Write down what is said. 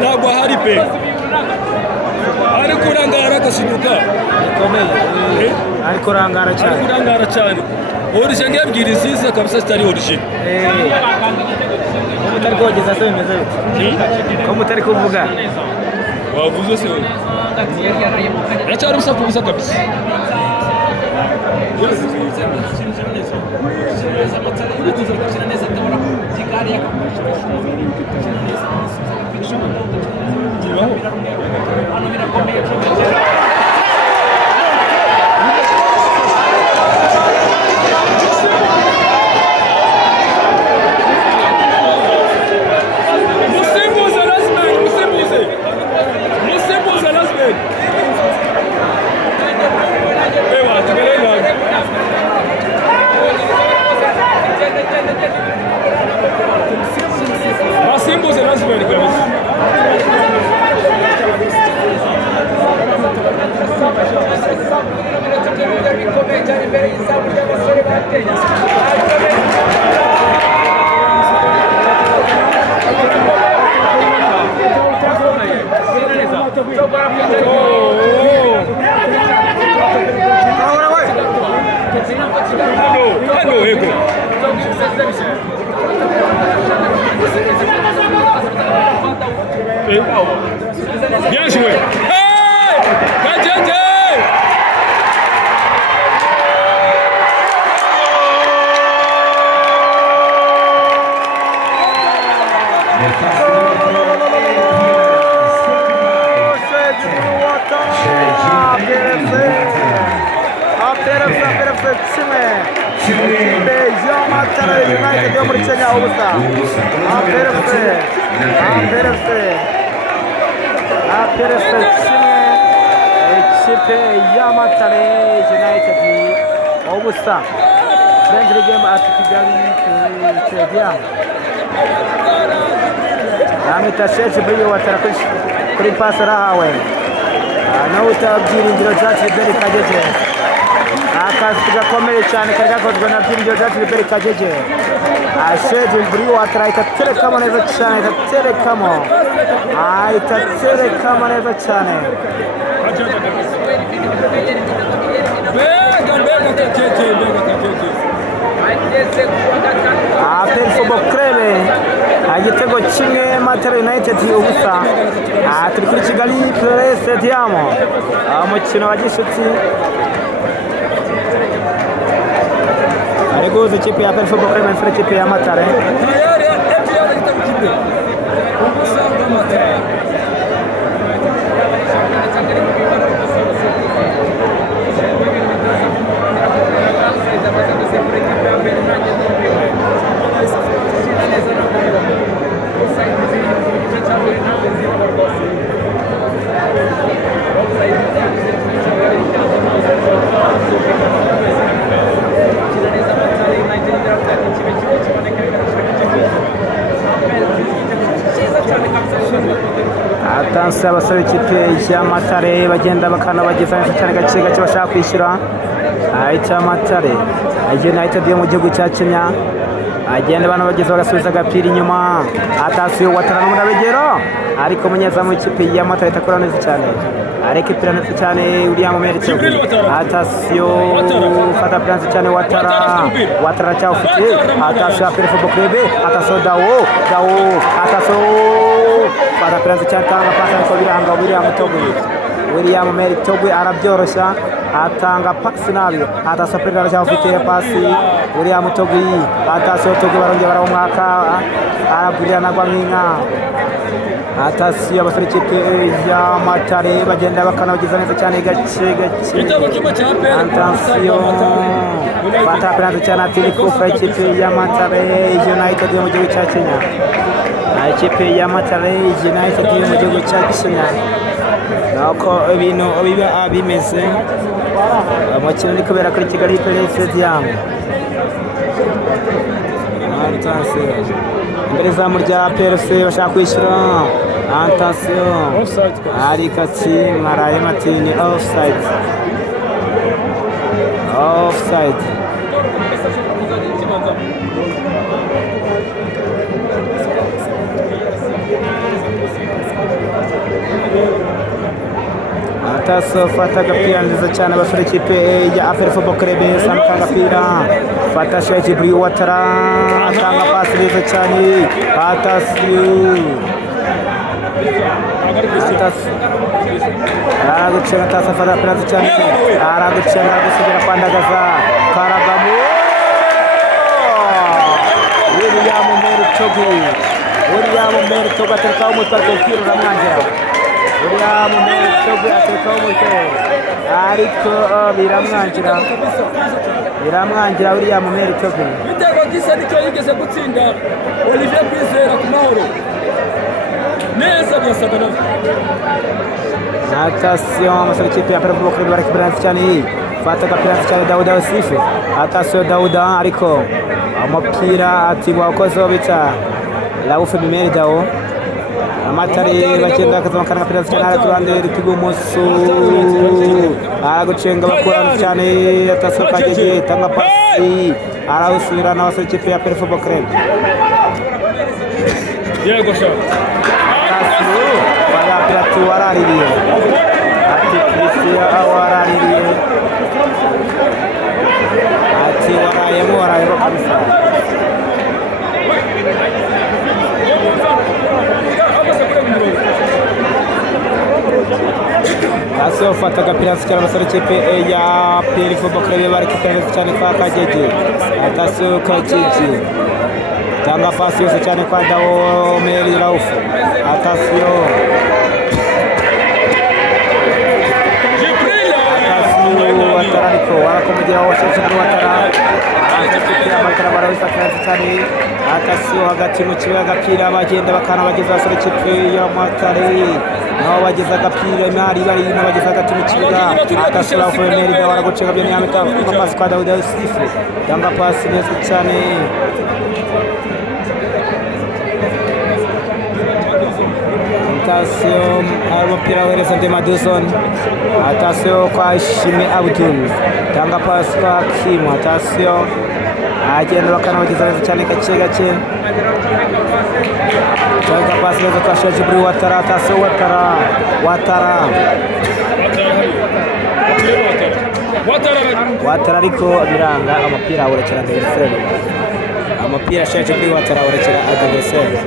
ntabwo hari pe ariko urangara agasiduka ariko urangara cyane orije ngebwira iziza kabisa zitari orije ko mutari kogeza se bimeze bite ko mutari kuvuga wavuze se aracyari ubusa kabisa Basimbuze lazima kabisa. Bien joué. Hey! Gadjadje! United yo muri Kenya ubusa APRFC ikipe y'Amatare United ubusa friendly game at Kigali Stadium Amita Sheikh Brio watara kuri pass arahawe nawe utabyiringiro Jack Liberi Kajeje akazi gakomeye cyane kari gakozwe na Byiringiro Jack Liberi Kajeje Sheikh Brio watara ikaterekamo neza cyane ikaterekamo neza cyane APR Football Club igitego kimwe Matara United ubusa turi kuri Kigali Stadium umukino wa gishuti ariguze ikipe ya APR Football Club n'ifite ikipe ya Matara atanse abasore ikipe y'Amatare bagenda bakanabageza cyane gake bashaka kwishyura Amatare United yo mu gihugu cya Kenya agenda abantu bageza bagasubiza agapira inyuma atasiyo watara n'umurabegero ariko munyezamu ikipe y'Amatare itakora neza cyane ariko ipira neza cyane William Merito atasiyo fata plan cyane watara cyao fite atasiyo APR Football Club atasiyo dawo atasiyo fata plan cyane tanga pasi ko biranga William Merito arabyoroshya atanga pasi nabi atasapira cyao fite pasi William Togui atasiyo Togui barongera umwaka aragurira nagwa nk'inka. Atasiyo abasore ikipe y'Amatare bagenda bakanabageza neza cyane gake gake. Igitego kimwe cya APR. Atasiyo fata penalty cyane atiri kufa ikipe y'Amatare United yo mu gihugu cya Kenya. Ikipe y'Amatare United yo mu gihugu cya Kenya. Nako ibintu biba bimeze. Umukino ni kubera kuri Kigali Pele Stadium. Atasiyo imbere zamu rya PRC bashaka kwishyura. Atasiyo ari kati mwaraye matini offside. Atasiyo fata agapira nziza cyane abasore ikipe ya APR Football Club samukanga agapira fata Sheikh Bri Watara atanga pasi nziza cyane. Atasiyo aragucenga Atasiyo fata penalty cyane aragucenga gusigira kwandagaza Karagamo William Mertogo aterekaho umutwe akawukira uramwangira. William Mertogo aterekaho umutwe ariko biramwangira William Mertogo. Igitego gisa nicyo yigeze gutsinda Olivier Kwizera ku mahoro neza byasaga nawe. Atasiyo amasore ikipe ya Football Club bari penalty cyane fata penalty cyane Dawuda Wasifu. Atasiyo Dawuda ariko umupira atigwa wakozeho bita Laufe Bimeri Dawo. Amatare bagenda bakazamukana penalty cyane ku ruhande rw'ibumoso aragucenga bakurana cyane. Atasiyo kajeje tanga pasi arawusubira n'abasore ikipe ya APR Football Club. Yego sha Atasiyo bagapira tuwaraririye ati Christian awaraririye ati warayemo kabisa. Atasiyo fata agapira cyane abasore ikipe ya APR Football Club bari kukaneza cyane kwa Kajeje. Atasiyo Kajeje tanga pasi yose cyane kwa Dawo Meri Raufu. Atasiyo Watara ariko warakomegera wose kuri Watara. Amatara barawifata cyane. Atasiyo hagati mu kibuga agapira bagenda bakanabageza abasore ikipe y'Amatare nabo bageza agapira imari bari n'abageza hagati mu kibuga. Atasiyo Raufu Meri Dawo aragucenga byo nyamita ku pasi kwa Dawuda Yusufu tanga pasi neza cyane. Atasiyo umupira wohereza Demadison. Atasiyo kwa Shimi Abdul tanga pasi kwa Kim. Atasiyo agenda bakanabageza neza cyane gake gake tanga pasi neza kwa Sheikh Bri Watara. Atasiyo Watara ariko biranga umupira urekera adversaire. Umupira Sheikh Bri Watara urekera adversaire.